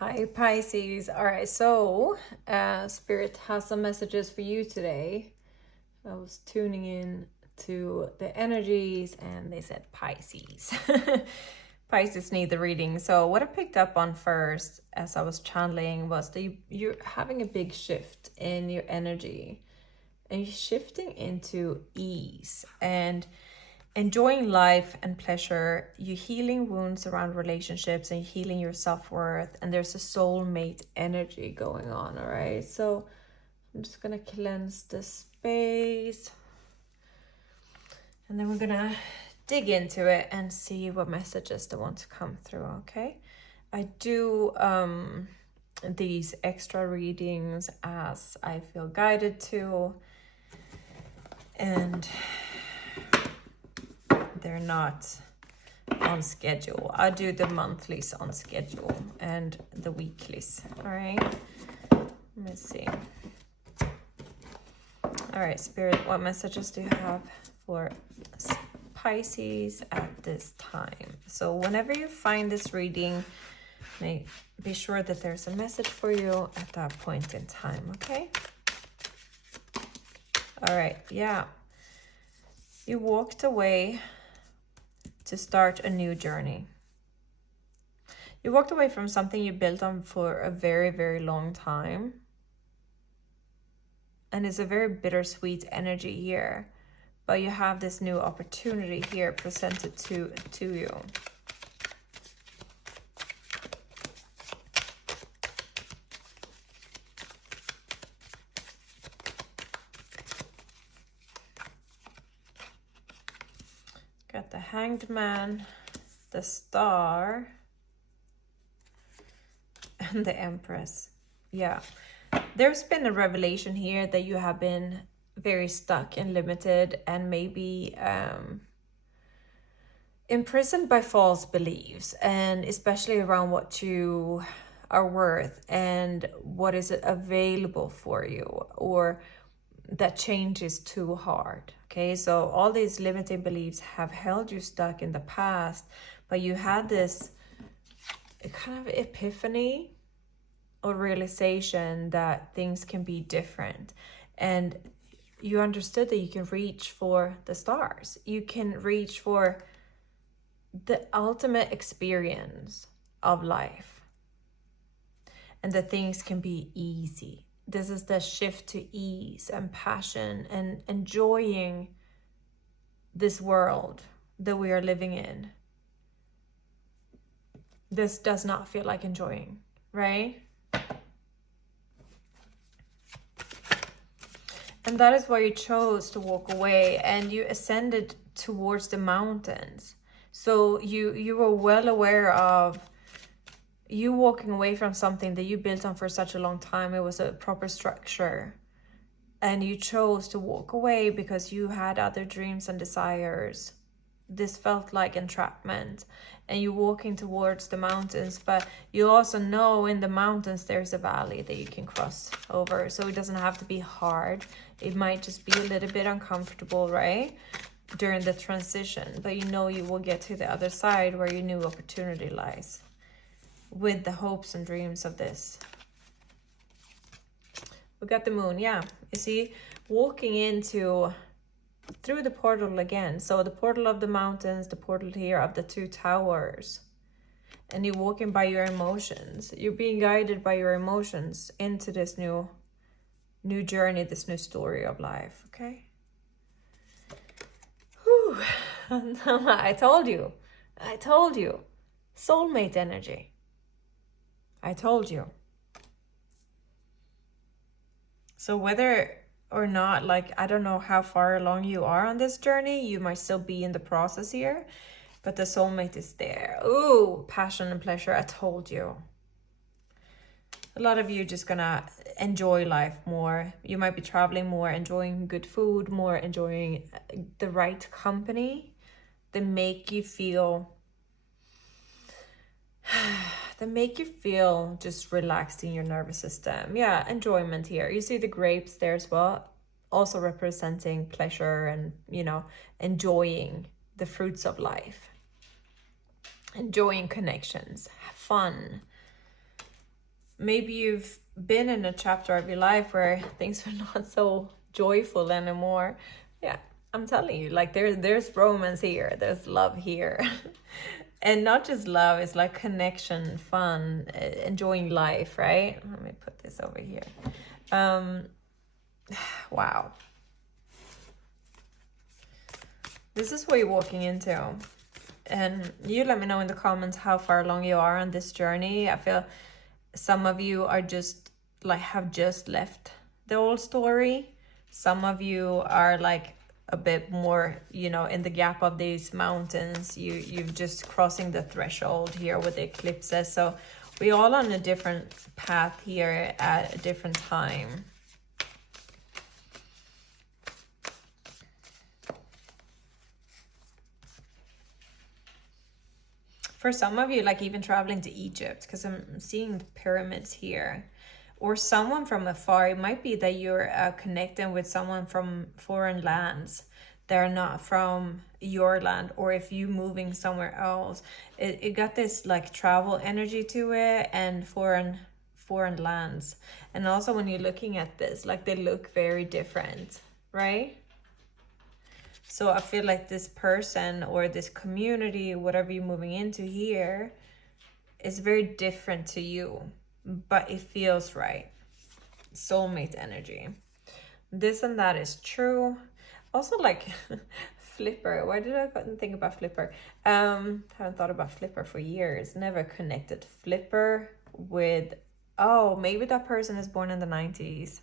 Hi Pisces. All right, so Spirit has some messages for you today. I was tuning in to the energies and they said Pisces. Pisces need the reading. So what I picked up on first as I was channeling was that you're having a big shift in your energy and you're shifting into ease and enjoying life and pleasure. You're healing wounds around relationships and healing your self-worth, and there's a soulmate energy going on. All right, so I'm just gonna cleanse the space and then we're gonna dig into it and see what messages they want to come through. Okay, I do these extra readings as I feel guided to, and they're not on schedule. I do the monthlies on schedule and the weeklies. All right, let me see. All right, Spirit, what messages do you have for Pisces at this time? So whenever you find this reading, be sure that there's a message for you at that point in time. Okay. All right, yeah, you walked away to start a new journey. You walked away from something you built on for a very, very long time. And it's a very bittersweet energy here. But you have this new opportunity here presented to you. Got the Hanged Man, the Star, and the Empress. Yeah, there's been a revelation here that you have been very stuck and limited and maybe imprisoned by false beliefs, and especially around what you are worth and what is available for you, or that change is too hard. Okay, so all these limiting beliefs have held you stuck in the past, but you had this kind of epiphany or realization that things can be different, and you understood that you can reach for the stars. You can reach for the ultimate experience of life, and that things can be easy. This is the shift to ease and passion and enjoying this world that we are living in. This does not feel like enjoying, right? And that is why you chose to walk away, and you ascended towards the mountains. So you were well aware of you walking away from something that you built on for such a long time. It was a proper structure, and you chose to walk away because you had other dreams and desires. This felt like entrapment, and you're walking towards the mountains, but you also know in the mountains there's a valley that you can cross over. So it doesn't have to be hard. It might just be a little bit uncomfortable, right, during the transition, but you know you will get to the other side where your new opportunity lies, with the hopes and dreams of this. We got the moon. Yeah, you see, walking into through the portal again. So the portal of the mountains, the portal here of the two towers, and you're walking by your emotions. You're being guided by your emotions into this new journey, this new story of life. Okay. Whew. I told you soulmate energy. I told you. So whether or not, like, I don't know how far along you are on this journey, you might still be in the process here, but the soulmate is there. Ooh, passion and pleasure. I told you. A lot of you just gonna enjoy life more. You might be traveling more, enjoying good food more, enjoying the right company that make you feel just relaxed in your nervous system. Yeah, enjoyment here. You see the grapes there as well, also representing pleasure and, you know, enjoying the fruits of life, enjoying connections, fun. maybe you've been in a chapter of your life where things are not so joyful anymore. Yeah, I'm telling you, like there's romance here, there's love here. And not just love, it's like connection, fun, enjoying life, right? Let me put this over here. Wow. This is what you're walking into. And you let me know in the comments how far along you are on this journey. I feel some of you are just like have just left the old story. Some of you are like a bit more, you know, in the gap of these mountains. You're just crossing the threshold here with the eclipses. So we all on a different path here at a different time. For some of you, like even traveling to Egypt, because I'm seeing the pyramids here. Or someone from afar. It might be that you're connecting with someone from foreign lands. They're not from your land. Or if you moving somewhere else. It got this like travel energy to it, and foreign lands. And also when you're looking at this, like they look very different, right? So I feel like this person or this community, whatever you're moving into here, is very different to you, but it feels right. Soulmate energy. This and that is true. Also like Flipper. Why did I think about Flipper? Haven't thought about Flipper for years. Never connected Flipper with, oh, maybe that person is born in the 90s.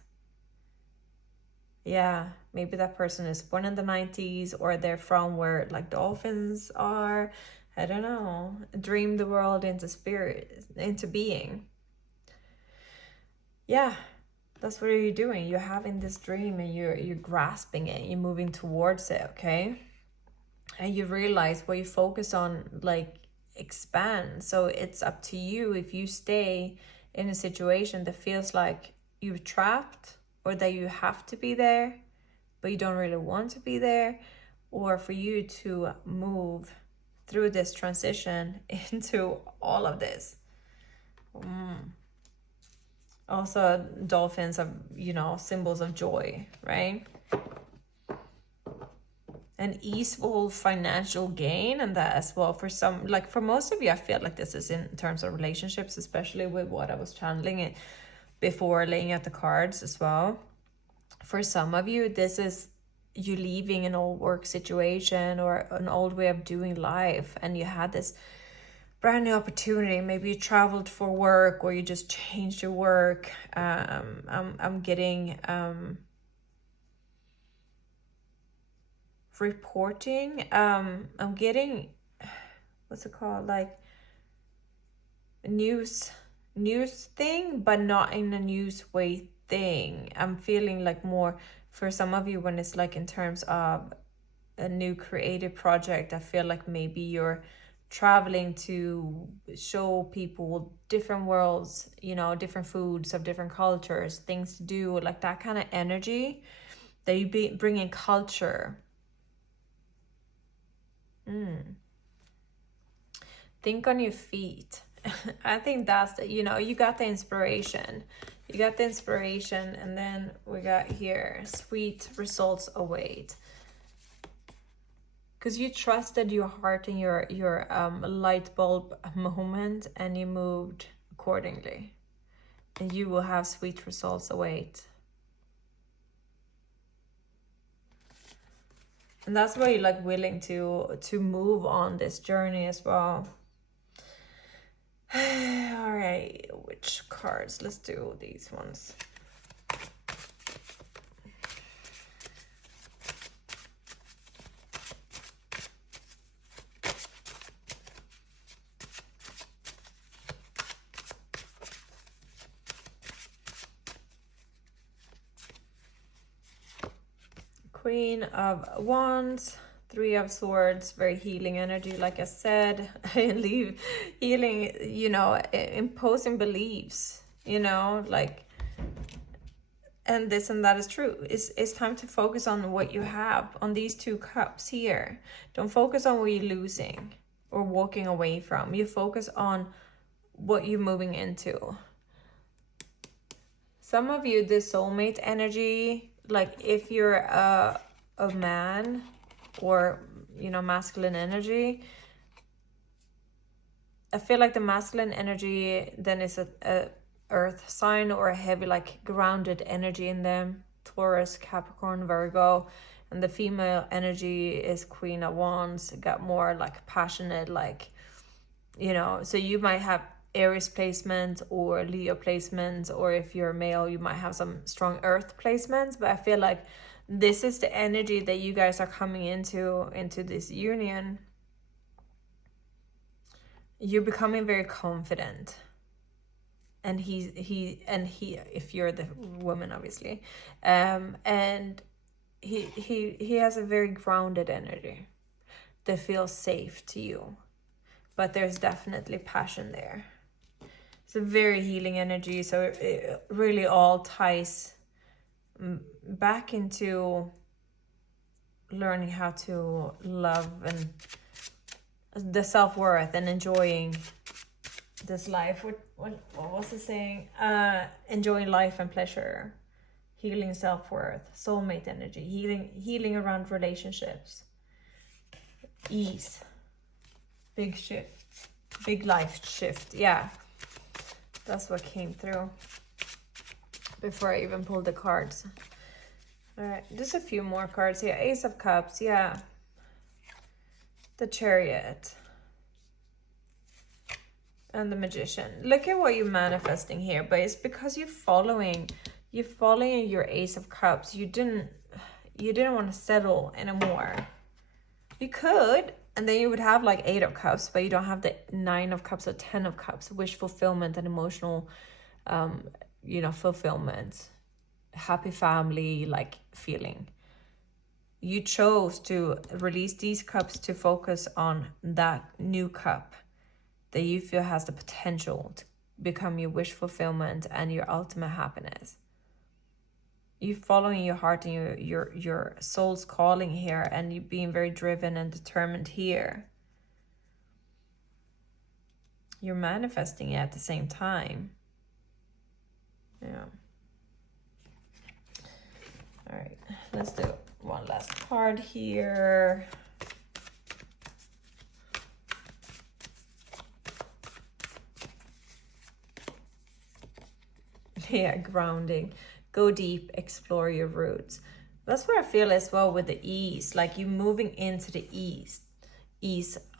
Yeah, maybe that person is born in the 90s, or they're from where like dolphins are. I don't know. Dream the world into spirit, into being. Yeah, that's what you're doing. You're having this dream and you're grasping it. You're moving towards it, okay? And you realize what you focus on like expands. So it's up to you if you stay in a situation that feels like you're trapped, or that you have to be there, but you don't really want to be there, or for you to move through this transition into all of this. Also, dolphins are, you know, symbols of joy, right? And easeful financial gain, and that as well for some, like for most of you, I feel like this is in terms of relationships, especially with what I was channeling it before laying out the cards as well. For some of you, this is you leaving an old work situation or an old way of doing life, and you had this brand new opportunity. Maybe you traveled for work, or you just changed your work. I'm getting reporting. I'm getting, what's it called, like news thing, but not in a news way thing. I'm feeling like more for some of you when it's like in terms of a new creative project. I feel like maybe you're traveling to show people different worlds, you know, different foods of different cultures, things to do, like that kind of energy that you bring in culture. Think on your feet. I think that's the, you know, you got the inspiration. You got the inspiration, and then we got here, sweet results await. Because you trusted your heart and your light bulb moment, and you moved accordingly. And you will have sweet results await. And that's why you're like willing to move on this journey as well. All right, which cards? Let's do these ones. Queen of Wands, Three of Swords, very healing energy, like I said. Leave healing, you know, imposing beliefs, you know, like, and this and that is true. It's time to focus on what you have on these two cups here. Don't focus on what you're losing or walking away from. You focus on what you're moving into. some of you, the soulmate energy, like if you're a man or, you know, masculine energy, I feel like the masculine energy then is a earth sign or a heavy, like grounded energy in them. Taurus, Capricorn, Virgo. And the female energy is Queen of Wands, got more like passionate, like, you know, so you might have Aries placement or Leo placements, or if you're a male, you might have some strong earth placements. But I feel like this is the energy that you guys are coming into this union. You're becoming very confident, and he if you're the woman, obviously, and he has a very grounded energy that feels safe to you, but there's definitely passion there. It's a very healing energy, so it really all ties back into learning how to love and the self-worth and enjoying this life. What was the saying? Enjoying life and pleasure, healing self-worth, soulmate energy, healing around relationships, ease, big shift, big life shift. Yeah, that's what came through before I even pulled the cards. All right, just a few more cards here. Ace of Cups, yeah. The Chariot. And the Magician. Look at what you're manifesting here, but it's because you're following your Ace of Cups. You didn't want to settle anymore. You could, and then you would have like 8 of Cups, but you don't have the 9 of Cups or 10 of Cups, wish fulfillment and emotional you know, fulfillment, happy family like feeling. You chose to release these cups to focus on that new cup that you feel has the potential to become your wish fulfillment and your ultimate happiness. You following your heart and your soul's calling here, and you being very driven and determined here. You're manifesting it at the same time. Yeah. All right, let's do one last card here. Yeah, grounding. Go deep, explore your roots. That's what I feel as well with the ease, like you moving into the ease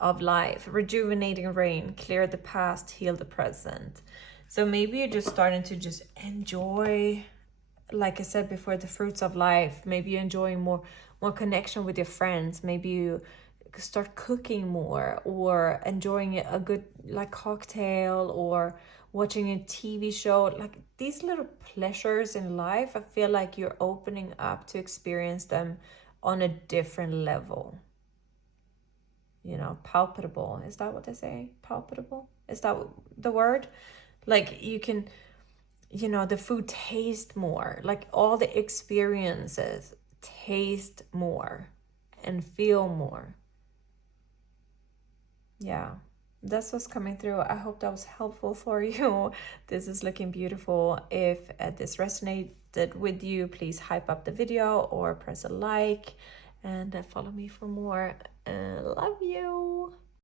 of life, rejuvenating rain, clear the past, heal the present. So maybe you're just starting to just enjoy, like I said before, the fruits of life. Maybe you're enjoying more connection with your friends. Maybe you start cooking more, or enjoying a good like cocktail, or watching a TV show. Like these little pleasures in life, I feel like you're opening up to experience them on a different level. You know, palpable. Is that what they say? Palpable? Is that the word? Like you can, you know, the food tastes more. Like all the experiences taste more and feel more. Yeah, that's what's coming through. I hope that was helpful for you. This is looking beautiful. If this resonated with you, please hype up the video or press a like, and follow me for more. Love you.